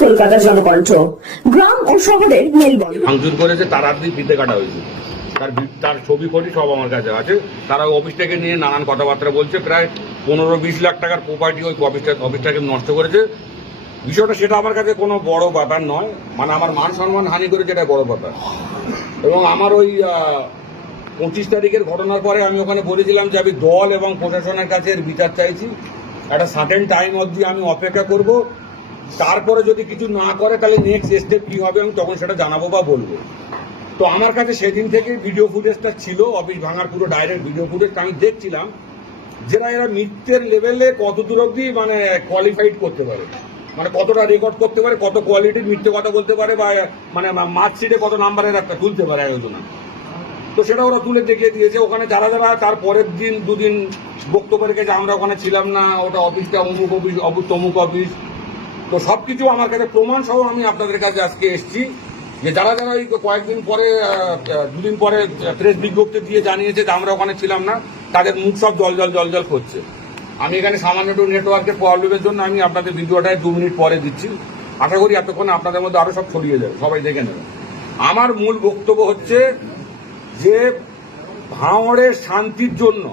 কলকাতা করেছে, তার হাত দিয়ে কাটা হয়েছে। তার ছবি ফটি সব আমার কাছে আছে। তারা ওই অফিস থেকে নিয়ে নানান কথাবার্তা বলছে। প্রায় পনেরো বিশ লাখ টাকার প্রপার্টি ওই অফিসটা অফিসটাকে নষ্ট করেছে। বিষয়টা সেটা আমার কাছে কোনো বড় ব্যাপার নয়। মানে আমার মান সম্মান হানি করে যেটা বড় ব্যাপার। এবং আমার ওই পঁচিশ তারিখের ঘটনার পরে আমি ওখানে বলেছিলাম যে আমি দল এবং প্রশাসনের কাছে এর বিচার চাইছি। একটা সার্টেন টাইম অবধি আমি অপেক্ষা করব। তারপরে যদি কিছু না করে, তাহলে নেক্সট স্টেপ কি হবে আমি তখন সেটা জানাব বা বলব। তো আমার কাছে সেদিন থেকে ভিডিও ফুটেজটা ছিল অফিস ভাঙার পুরো ডাইরেক্ট ভিডিও ফুটেজ আমি দেখছিলাম। যেটা এরা মিথ্যের লেভেলে কত দূর অবধি মানে কোয়ালিফাইড করতে পারে। মানে কতটা রেকর্ড করতে পারে, কত কোয়ালিটির মিথ্যে কথা বলতে পারে বা মানে মার্কশিটে কত নাম্বারের একটা তুলতে পারে আয়োজনা। তো সেটা ওরা তুলে দেখিয়ে দিয়েছে। ওখানে যারা যারা তার পরের দিন দুদিন বক্তব্য রেখেছে, আমরা ওখানে ছিলাম না, ওটা অফিসটা অমুক অফিস অমুক তমুক অফিস তো সব কিছু আমার কাছে প্রমাণ সহ আমি আপনাদের কাছে আজকে এসেছি। যে যারা যারা ওই কয়েকদিন পরে দুদিন পরে প্রেস বিজ্ঞপ্তি দিয়ে জানিয়েছে যে আমরা ওখানে ছিলাম না, তাদের মুখ সব জল জল জল জল করছে। আমি এখানে সামান্য একটু নেটওয়ার্কের প্রবলেমের জন্য আমি আপনাদের ভিডিওটায় দু মিনিট পরে দিচ্ছি। আশা করি এতক্ষণ আপনাদের মধ্যে আরও সব ছড়িয়ে যাবে, সবাই দেখে নেবে। আমার মূল বক্তব্য হচ্ছে যে ভাঙড়ের শান্তির জন্য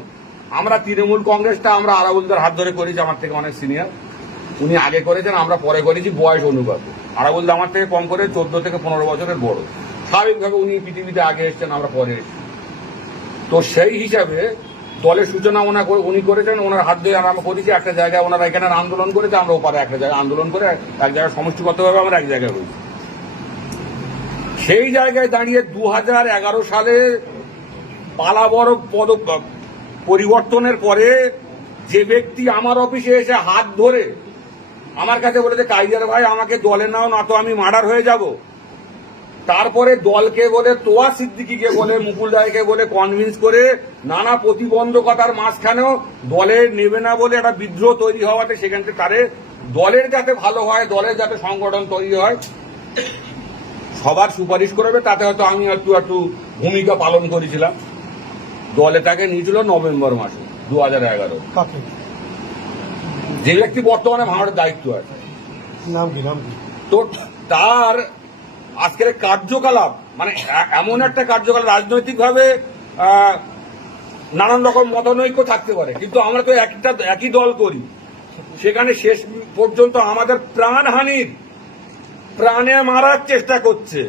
আমরা তৃণমূল কংগ্রেসটা আমরা আরাবুলদার হাত ধরে করেছি, আমার থেকে অনেক সিনিয়র উনি আগে করেছেন, আমরা পরে করেছি, বয়স অনুপাতে। আরাবুলদা আমার থেকে কম করে চোদ্দ থেকে পনেরো বছরের বড়। স্বাভাবিকভাবে উনি পৃথিবীতে আগে এসেছেন, আমরা পরে এসেছি। তো সেই হিসাবে দলের সূচনা ওনা উনি করেছেন, ওনার হাত দিয়ে আমরা করেছি, একটা জায়গায় ওনারা এখানে আন্দোলন করেছে, আমরা ওপারে একটা জায়গায় আন্দোলন করে এক জায়গায় সমষ্টিগতভাবে আমরা এক জায়গায় হয়েছি সেই জায়গায় দাঁড়িয়ে দু হাজার এগারো সালে পালাবর পদ পরিবর্তনের পরে যে ব্যক্তি আমার অফিসে এসে হাত ধরে আমার কাছে বলেছে, কাইজার ভাই, আমাকে দলে নাও, না তো আমি মার্ডার হয়ে যাব। তারপরে দলকে বলে তোয়া সিদ্দিকিকে বলে মুকুল রায়কে বলে কনভিন্স করে নানা প্রতিবন্ধকতার মাঝখানেও দলে নেবে না বলে একটা বিদ্রোহ তৈরি হওয়াতে সেখান থেকে তারে দলের যাতে ভালো হয় দলের যাতে সংগঠন তৈরি হয় সবার সুপারিশ করবে তাতে হয়তো আমি একটু একটু ভূমিকা পালন করেছিলাম। দলে তাকে নিয়েছিল নভেম্বর মাসে দু হাজার এগারো যে ব্যক্তি বর্তমানে ভাঙড়ের দায়িত্ব আছে। নাম কি নাম কি? তো তার আজকের কার্যকলাপ মানে এমন একটা কার্যকলাপ, রাজনৈতিকভাবে নানান রকম মতানৈক্য থাকতে পারে। কিন্তু আমরা তো একটা, একই দল করি। সেখানে শেষ পর্যন্ত আমাদের প্রাণহানির, প্রাণে মারার চেষ্টা করছে।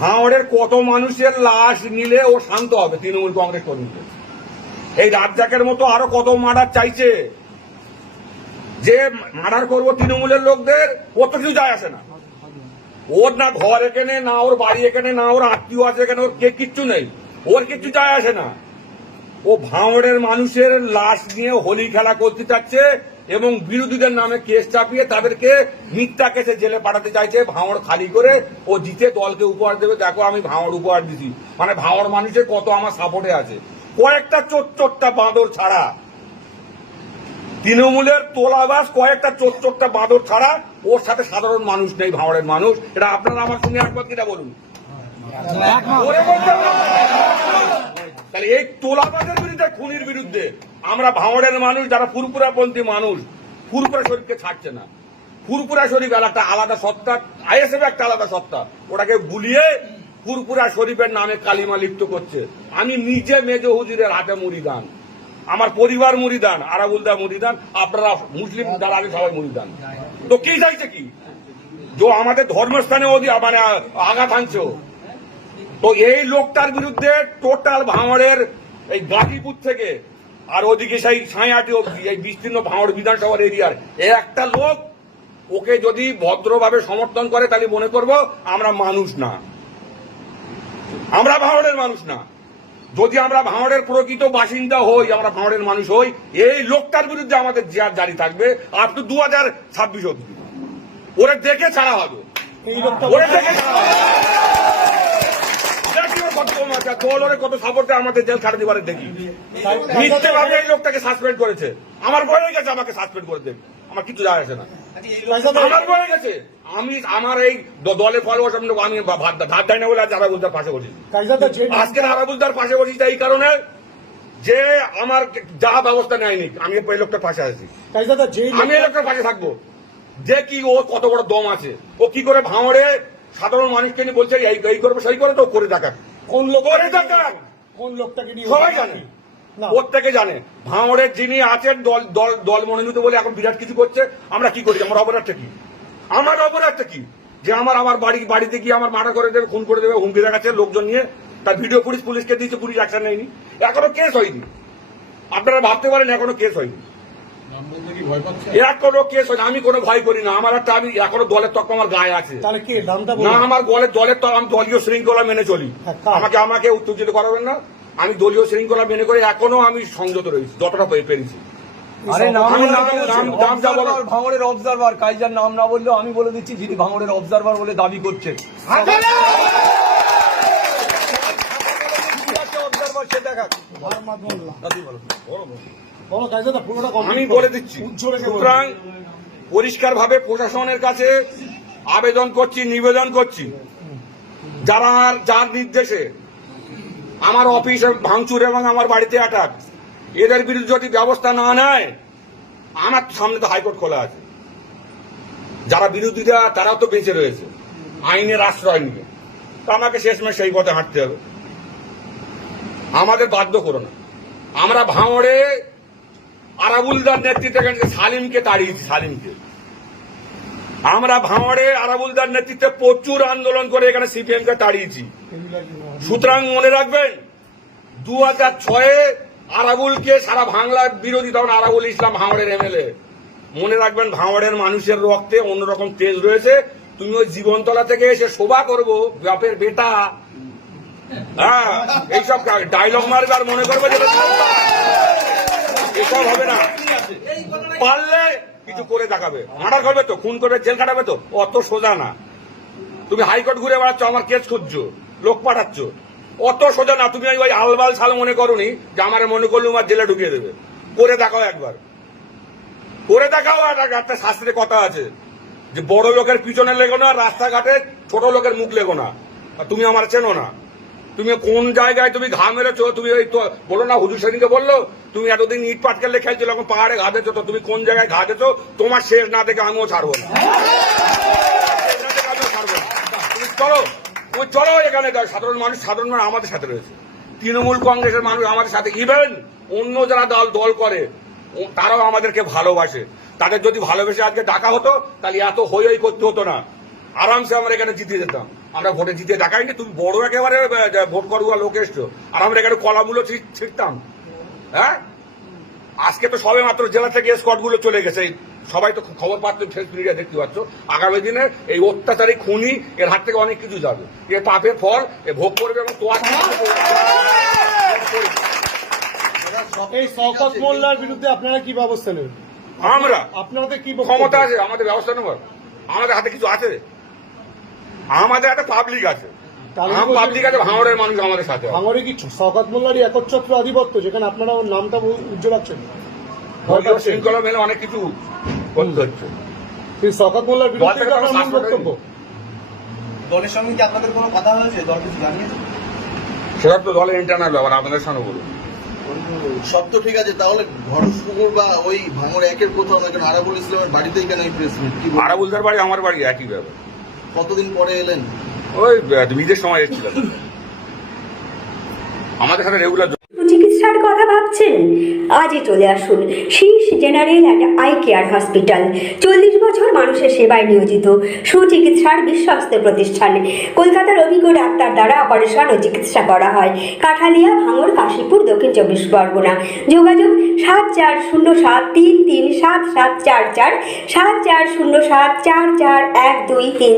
ভাঁড়ের কত মানুষের লাশ নিলে ও শান্ত হবে তৃণমূল কংগ্রেস কর্মীদের। এই রাজ্জাকের মতো আরও কত মার্ডার চাইছে? যে মার্ডার করব তৃণমূলের লোকদের কত কিছু যায় আসে না। ওর না ঘর এখানে, না ওর বাড়ি এখানে, না ওর আত্মীয় আছে এখানে, ওর কে কিচ্ছু নেই। ওর কিচ্ছু যায় আসে না। ও ভাঙড়ের মানুষের লাশ নিয়ে হোলি খেলা করতে চাচ্ছে এবং বিরোধীদের নামে কেস চাপিয়ে তাদেরকে মিথ্যা কেসে জেলে পাঠাতে চাইছে। ভাঙড় খালি করে ও জিতে দলকে উপহার দেবে। দেখো আমি ভাঙড় উপহার দিছি। মানে ভাঙড় মানুষের কত আমার সাপোর্টে আছে। কয়েকটা চোট্টা বাঁদর ছাড়া তৃণমূলের তোলাবাস কয়েকটা চোট্টা বাঁদর ছাড়া ওর সাথে সাধারণ মানুষ নেই, ভাঙড়ের মানুষ। এটা আপনারা আমার সঙ্গে একবার কিনা বলুন। তাহলে এই তোলাবাজের বিরুদ্ধে, খুনির বিরুদ্ধে আমরা ভাঙড়ের মানুষ, যারা ফুরপুরাপন্থী মানুষ ফুরপুরা শরীফকে ছাড়ছে না। ফুরপুরা শরীফ একটা আলাদা সত্তা, আইএসএফ একটা আলাদা সত্তা। ওটাকে বুলিয়ে ফুরপুরা শরীফের নামে কালিমা লিপ্ত করছে। আমি নিজে মেজ হুজুরের হাতে মুড়িদান আমার পরিবার মুড়িদান আরাবুলদা মুড়িদান আপনারা মুসলিম যারা সবাই মুড়িদান তো কি চাইছে কি? যে আমাদের ধর্মস্থানে মানে আঘাত আনছো তো এই লোকটার বিরুদ্ধে টোটাল ভাঙড়ের এই গাজীপুর থেকে আর ওদিকে সেই ছায়াটি অব্দি এই বিস্তীর্ণ ভাঙড় বিধানসভার এরিয়ার একটা লোক ওকে যদি ভদ্রভাবে সমর্থন করে তাহলে মনে করব আমরা মানুষ না। আমরা ভাঙড়ের মানুষ না। যদি আমরা ভাঙড়ের প্রকৃত বাসিন্দা হই আমরা ভাঙড়ের মানুষ হই এই লোকটার বিরুদ্ধে আমাদের জিয়ার জারি থাকবে। আপ টু দু হাজার ছাব্বিশ অব্দি ওরে দেখে ছাড়া হবে। ওরে দেখে ছাড়া হবে। কত সাপোর্টে আমাদের জেল ছাড়া দিবারে দেখি। মিথ্যে ভাবে এই লোকটাকে সাসপেন্ড করেছে। আমার ভয় হয়ে গেছে আমাকে সাসপেন্ড করে দেবে। আমার কিছু যায় আসে না। কাইজাদা আমার বলে গেছে। আমি আমার এই দ- দলের ফলোয়ার আমি ধার দেয় না বলে আজ আরাবুলদার পাশে বসেছি। কাইজাদা যে আজকে আরাবুলদার পাশে বসেছি এই কারণে যে আমার যা ব্যবস্থা নেয়নি আমি এই লোকটার পাশে আছি। আমি এই লোকটার পাশে থাকব। দেখি ও কত বড় দম আছে। ও কি করে ভাঙড়ে সাধারণ মানুষকে নিয়ে বলছে এই করবে সেই করে তো করে দেখাক। কোন লোক করে দেখাক। কোন লোকটাকে নিয়ে সবাই জানে। প্রত্যেকে জানে ভাঙড়ের যিনি আছেন দল দল দল মনোনীত বলে এখন বিরাট কিছু করছে আমরা কি করি আমার অপরাধটা কি? আমার অপরাধটা কি? যে আমার আমার বাড়ি বাড়িতে গিয়ে আমার মারা করে দেবে খুন করে দেবে হুমকি দেখাচ্ছে লোকজন নিয়ে তার ভিডিও পুলিশ পুলিশকে দিয়েছে পুলিশ অ্যাকশন নেয়নি। এখনও কেস হয়নি। আপনারা ভাবতে পারেন এখনও কেস হয়নি। এখনও কেস হয়নি আমি কোনো ভয় করি না। আমার একটা আমি এখনও দলের তক আমার গায়ে আছে। তাহলে কে নামটা না আমার দলের দলের তো আমি দলীয় শৃঙ্খলা মেনে চলি। হ্যাঁ, আমাকে আমাকে উত্তেজিত করাবেন না। আমি দলীয় শৃঙ্খলা মেনে করে এখনও আমি সংযত রয়েছি যতটা পেরেছি। অবজারভার, ভাঙড়ের অবজারভার কাইজার নাম না বললেও আমি বলে দিচ্ছি যিনি ভাঙড়ের অবজারভার বলে দাবি করছেন। আমি বলে দিচ্ছি। সুতরাং পরিষ্কার ভাবে প্রশাসনের কাছে আবেদন করছি নিবেদন করছি। যারা যার নির্দেশে আমার অফিস ভাঙচুর এবং আমার বাড়িতে আটাক এদের বিরুদ্ধে যদি ব্যবস্থা না নেয়, আমার সামনে তো হাইকোর্ট খোলা আছে। যারা বিরোধীরা, তারাও তো বেঁচে রয়েছে। আইনের আশ্রয় নিয়ে তো আমাকে শেষমেশ সেই পথে হাঁটতে হবে। আমাদের বাধ্য করো না। আমরা ভাঙড়ে আরাবুলদার নেতৃত্বে সালিমকে তাড়িয়েছি, সালিমকে। আমরা ভাঙড়ে আরাবুলদার নেতৃত্বে প্রচুর আন্দোলন করে এখানে সিপিএম কে তাড়িয়েছি। সুতরাং মনে রাখবেন দু হাজার ছয়ে আরাবুলকে সারা বাংলার বিরোধী তখন আরাবুল ইসলাম ভাঙড়ের এমএলএ মনে রাখবেন ভাঙড়ের মানুষের রক্তে অন্যরকম তেজ রয়েছে। তুমি ওই জীবনতলা থেকে এসে শোভা করব, বাপের বেটা। হ্যাঁ এইসব ডায়লগ মারবে আর মনে করবে এসব হবে না। পারলে কিছু করে দেখাবে। মার্ডার করবে তো, খুন করবে, জেল কাটাবে তো অত সোজা না। তুমি হাইকোর্ট ঘুরে বেড়াচ্ছ, আমার কেস খুঁজছো, লোক পাঠাচ্ছ। অত সোজা না, তুমি ওই আলবাল সাল মনে করনি যে আমার মনে করল আমার জেলে ঢুকিয়ে দেবে। করে দেখাও একবার। করে দেখাও একটা শাস্ত্রে কথা আছে। যে বড় লোকের পিছনে লেগো না, রাস্তাঘাটে ছোট লোকের মুখ লেগো না। আর তুমি আমার চেনো না। তুমি কোন জায়গায় তুমি ঘা মেরেছো? তুমি ওই বলো না, হুজুর সেদিনকে বলল, তুমি এতদিন ইট পাটকেলে খেলছিল এখন পাহাড়ে ঘা দিয়েছ, তো তুমি কোন জায়গায় ঘা দিয়েছ? তোমার শেষ না দেখে আমিও ছাড়বো না। চলো, তুমি চলো এখানে সাধারণ মানুষ সাধারণ মানুষ আমাদের সাথে রয়েছে। তৃণমূল কংগ্রেসের মানুষ আমাদের সাথে ইভেন অন্য যারা দল দল করে তারাও আমাদেরকে ভালোবাসে। তাদের যদি ভালোবেসে আজকে ডাকা হতো, তাহলে এত হই হই করতে হতো না। আরামসে আমরা এখানে জিতে যেতাম। আমরা ভোটে জিতে ডাকাইনি তুমি বড় একেবারে ভোট করুয়া লোক এসছো। আর আমরা এখানে কলাগুলো ছিট- ছিটতাম। হ্যাঁ? আজকে তো সবে মাত্র জেলা থেকে স্কটগুলো চলে গেছে। সবাই তো খবর পাচ্ছ ফেস মিডিয়া দেখতে পাচ্ছ। আগামী দিনে এই অত্যাচারী খুনি এর হাত থেকে অনেক কিছু যাবে। এ পাপের ফল এ ভোগ করবে এবং তোয়ার এই শওকত মোল্লার বিরুদ্ধে আপনারা কি ব্যবস্থা নেবেন? আমরা? আপনাদের কি ক্ষমতা আছে আমাদের ব্যবস্থা নেবার আমাদের হাতে কিছু আছে? আমাদের একটা পাবলিক আছে। পাবলিক আছে ভাঙড়ের মানুষ আমাদের সাথে কি মোল্লারই একচ্ছত্র আধিপত্য যেখানে আপনারা ওর নামটা শৃঙ্খলা মেনে অনেক কিছু করতে হচ্ছে। মোল্লার বিরুদ্ধে মূল বক্তব্য দলের সঙ্গে কি আপনাদের কোনো কথা হয়েছে? দল কিছু জানিয়েছে? সেটা তো দলের ইন্টারনাল ব্যাপার আপনাদের সামনে বলুন। সব তো ঠিক আছে তাহলে ঘটপুকুর বা ওই ভাঙর একের কোথাও কেন আরাবুল ইসলামের বাড়িতেই কেন এই প্রেস মিট কি আরাবুলদার বাড়ি আমার বাড়ি একই ব্যাপার। কতদিন পরে এলেন? ওই বিদের সময় এসেছিলাম। আমাদের সাথে রেগুলার চিকিৎসার কথা ভাবছেন? আজই চলে আসুন। Shirsha general and eye care hospital. চল্লিশ বছর মানুষের সেবায় নিয়োজিত। সুচিকিৎসার বিশ্বস্ত প্রতিষ্ঠান। কলকাতার অভিজ্ঞ ডাক্তার দ্বারা অপারেশন ও চিকিৎসা করা হয়। কাঠালিয়া ভাঙড় কাশীপুর দক্ষিণ চব্বিশ পরগনা। যোগাযোগ সাত চার শূন্য সাত তিন তিন সাত সাত চার চার সাত চার শূন্য সাত চার চার এক দুই তিন